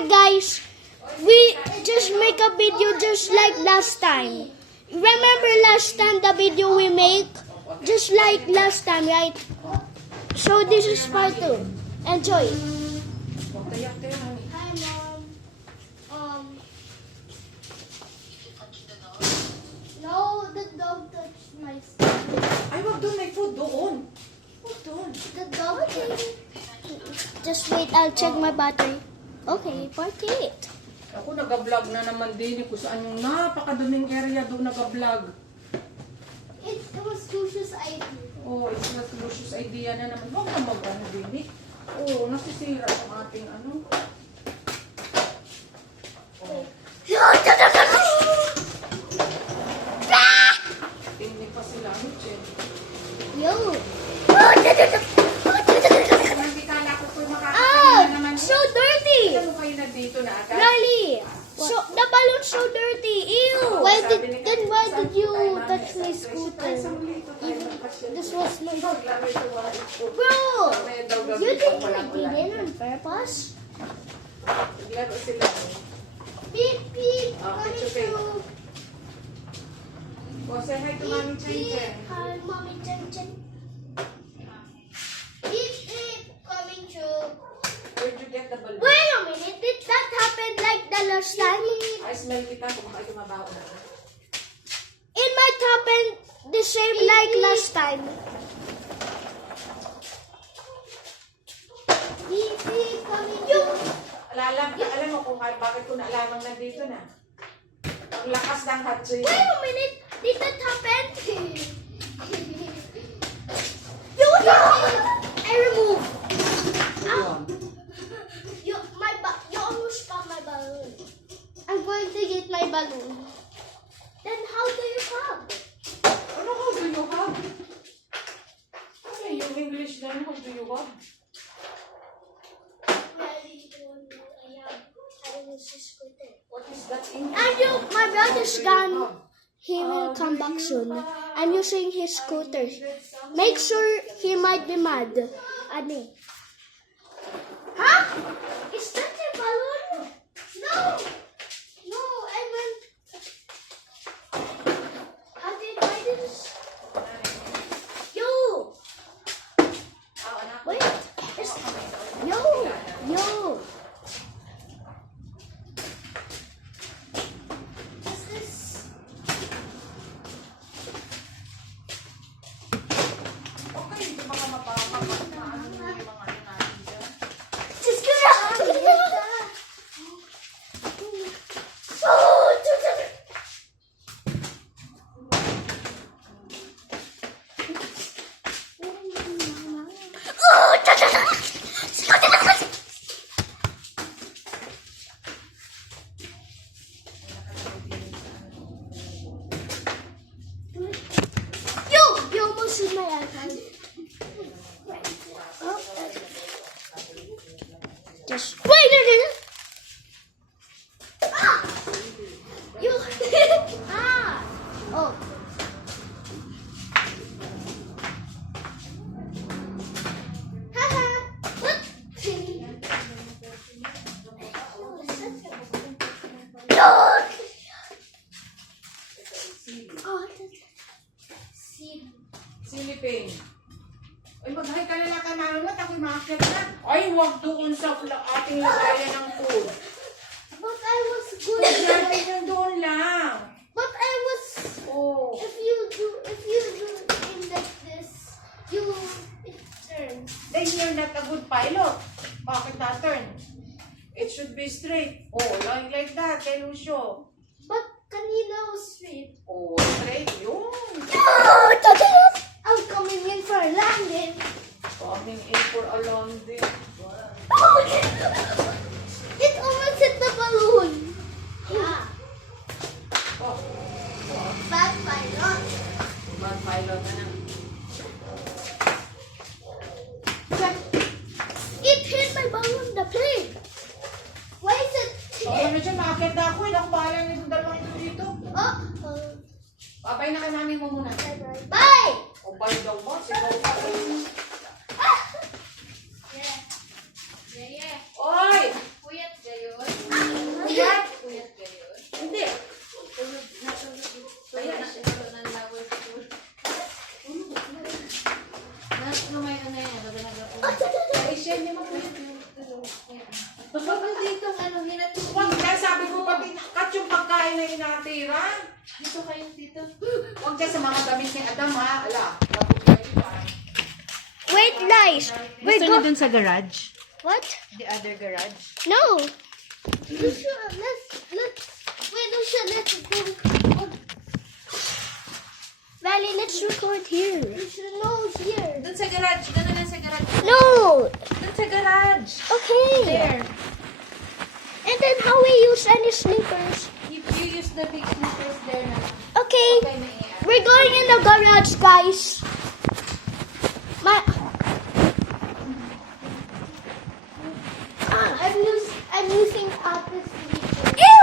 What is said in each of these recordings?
Alright guys, we just make a video just like last time. Remember last time the video we make? Just like last time, right? So this is part 2. Enjoy. Hi Mom. No, the dog touched my stuff. Ay, wag doon. May food doon. Wag doon. The dog thing. Just wait, I'll check my battery. Okay, part 8. Ako nag-vlog na naman din kung saan yung napakaduming area doon nag-vlog. It was Lucius' idea. Oh, it's not Lucius' idea na naman. Huwag na mag-ano din eh. Oh, nasisira ang ating ano. Oh. Hindi pa sila. Yo! Hindi kala ko po makakakita na naman. So dirty! Ano kayo na dito na agad? Riley! So, the balloon's so dirty! Ew! Why did you touch my scooter? This was my... Bro! You think I did it on purpose? Laro sila. Beep, beep! Ah, Coming it's okay. through! Oh, say hi to Mami Chen Chen. Hi, Mommy Chen Chen. Beep, beep! Coming through! Where'd you get the balloon? Wait a minute! Did that happen like the last time? I smell kita kung baka ito mabaho na. It might happen the same like last time. Beep, beep, coming through! Alam mo kung bakit ko naalamang nandito na. Ang lakas ng hatsoy. Wait a minute! Did that happen? I remove. Ow. You almost got my balloon. I'm going to get my balloon. Then how do you hug? Ano how do you hug? Ano yung English na how do you hug? What is that English? My brother's gone. He will come back soon. I'm using his scooter. Make sure he might be mad at me. Huh? Is that a balloon? No! No, I meant... Why did this... Yo! Wait. Yo! What's this? Okay, hindi mga mapapagod na ano yung mga ano natin dyan. Just get out! Oh! You almost used my iPad. Oh. Just wait a minute. Ah! You ah! Oh. Haha! What? Oh, seed. Silipin. Ay, mag-hi ka na lang ka namin at ako'y makakit na. Ay, huwag doon sa ating lagayan ng food. But I was good. Huwag natin yung doon lang. But I was. Oh. If you do in like this, it turns. Then you're not a good pilot. Bakit na-turn? It should be straight. Oh, like that. Kay Lucio. But kanina was straight. Oh, straight. Yun. I'm coming in for a landing. Coming in for a landing. It almost hit the balloon. Yeah. Oh, Bad pilot. bad pilot na. It hit my balloon, the plane. Why is it? So, ano dyan, makakit na ako. Ako bahala nitong dalawang ito dito. Oh. Babay na kay mami mo muna. Bye. O bye daw ba? Sigaw ka. Yeah. Oy! Puyat kayo. Huwag mo dito, ano, hinatid. Huwag ka, sabi ko pati cut yung pagkain na inatira. Dito kayo, dito. Huwag ka sa mga damit ni Adam ha. Ala, tapos kayo pa. Wait, guys. We're Gusto niyo go. dun sa garage? What? The other garage? No. Lucia, let's. Wait, Lucia, let's go. Valley, let's record here. Lucia, no, here. Dun sa garage. Ganun lang sa garage. No. Dun sa garage. Okay. There. And then how we use any slippers? You use the big slippers there na. Okay. Okay, may i-add. We're going in the garage, guys. I'm using Papa's sleeper. Ew!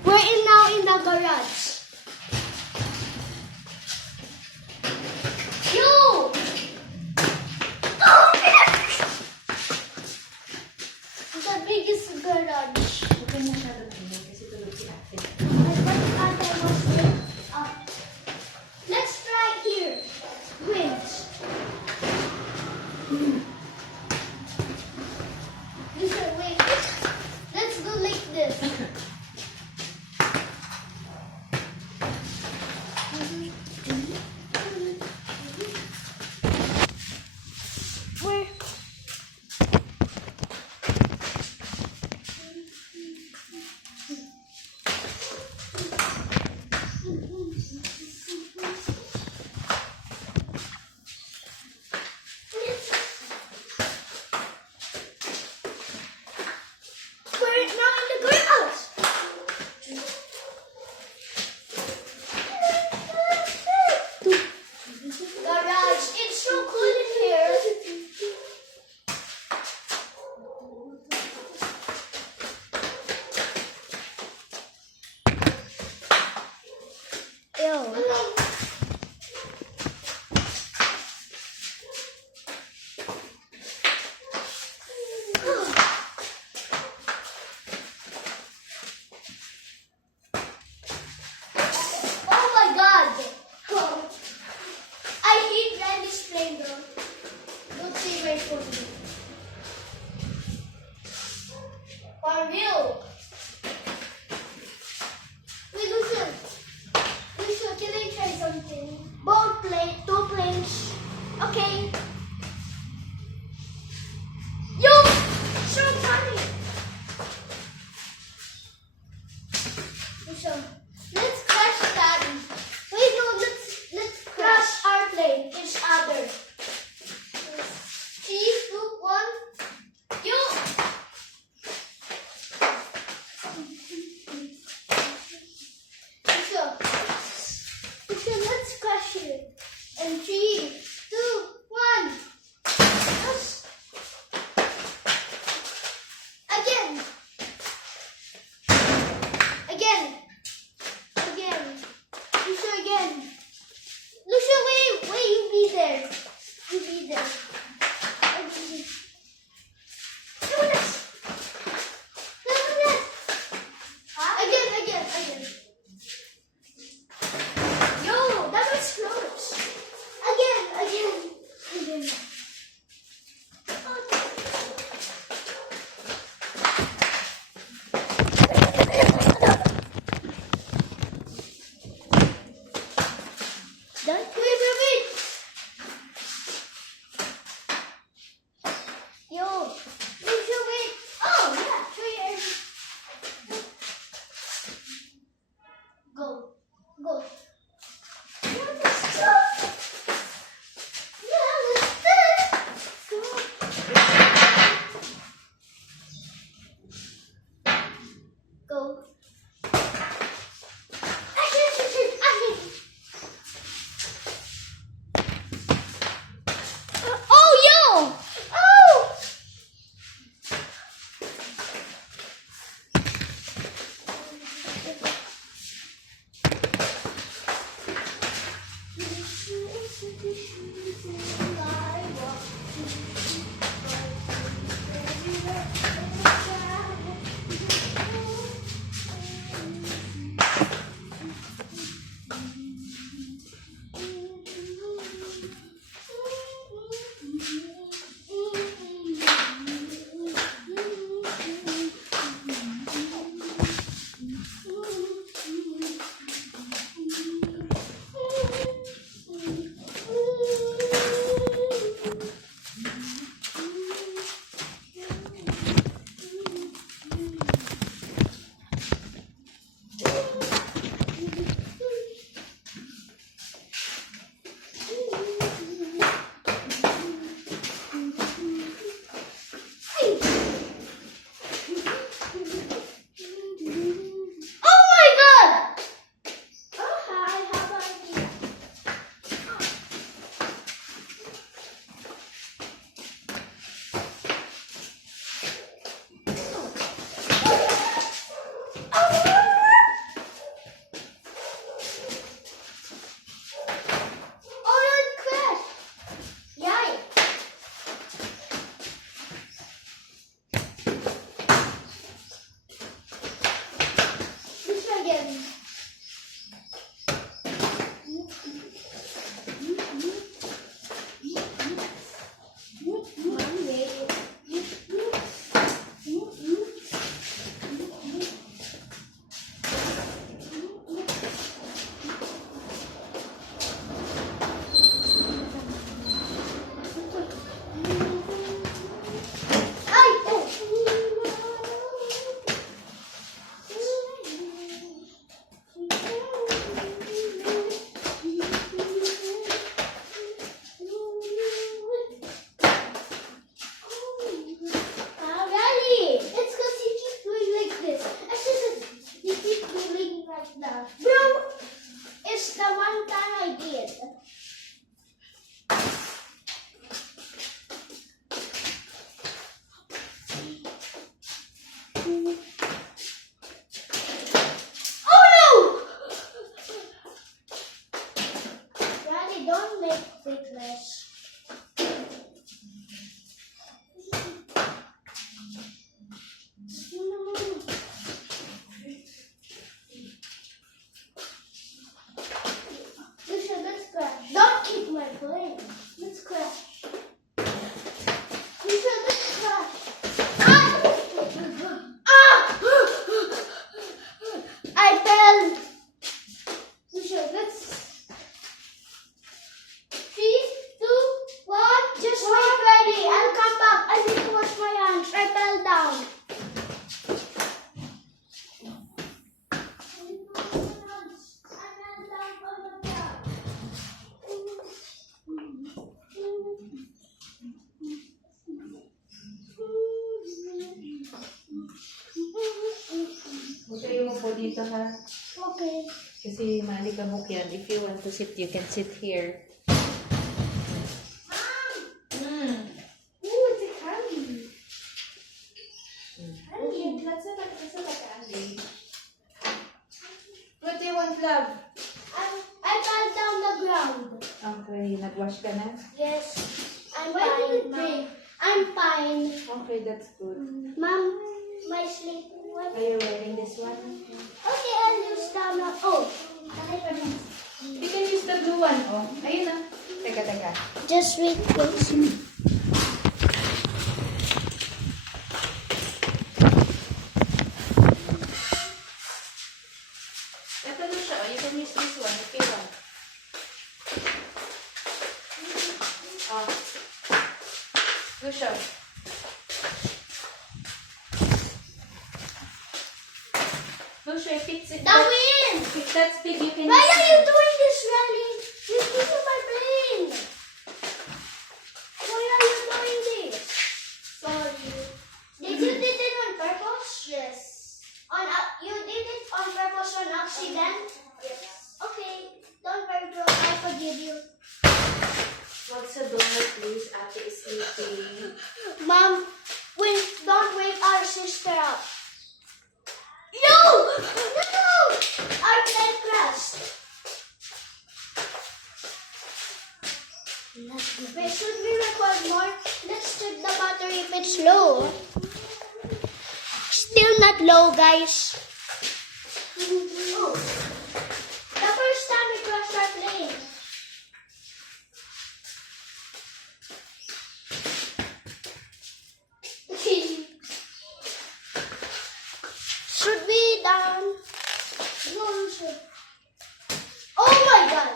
We're now in the garage. You! The biggest garage. Huwag ka masyadong hindi kasi tulog si ate. Let's try here. Wait. Wait. Let's go like this. Where? We're now in the greenhouse. Garage. It's so cool in here. Ew. Oh my god! I hate Randy's plane though. Don't say my phone. For real. Wait, Lucian. Lucian, can I try something? Both plane, two planes. Okay. You! So funny. Lucian. Let's crash that. Wait, no, let's crash our plane, each other. 3, 2, 1. You. Lucia, let's crash it. And 3, 2, 1. Yes. Again. Again. Again. Lucia, again. Lucia, wait, you be there. dito ha. Okay. Kasi maalikabok yan. If you want to sit, you can sit here. Mm. Ooh, it's a candy. Okay, let's have a candy. What do you want, love? I fell down the ground. Okay, nag-wash ka na? Yes. I'm Why did fine, it Mom. break? I'm fine. Okay, that's good. Mom, my sleep. Are you wearing this one? Okay, I'll use down now. Oh, You can use the blue one, oh. Ayun na. Teka. just wait, please. Ito na siya, oh. You can use this one if you want. Oh. Lucia. Lucia, if it's The wind! if that's big, you can Why use are you doing this, Riley? You're keeping my plane. Why are you doing this? Sorry. Did you did it on purpose? Yes. You did it on purpose on accident? Yes. Okay. Don't worry, bro. I forgive you. Wag sa door, please. Ate is sleeping. Mom, don't wake our sister up. No! No! Our plane crashed. Wait, should we record more? Let's check the battery if it's low. Still not low, guys. Oh. The first time we crashed our plane. Should we down? No, should. Oh my God!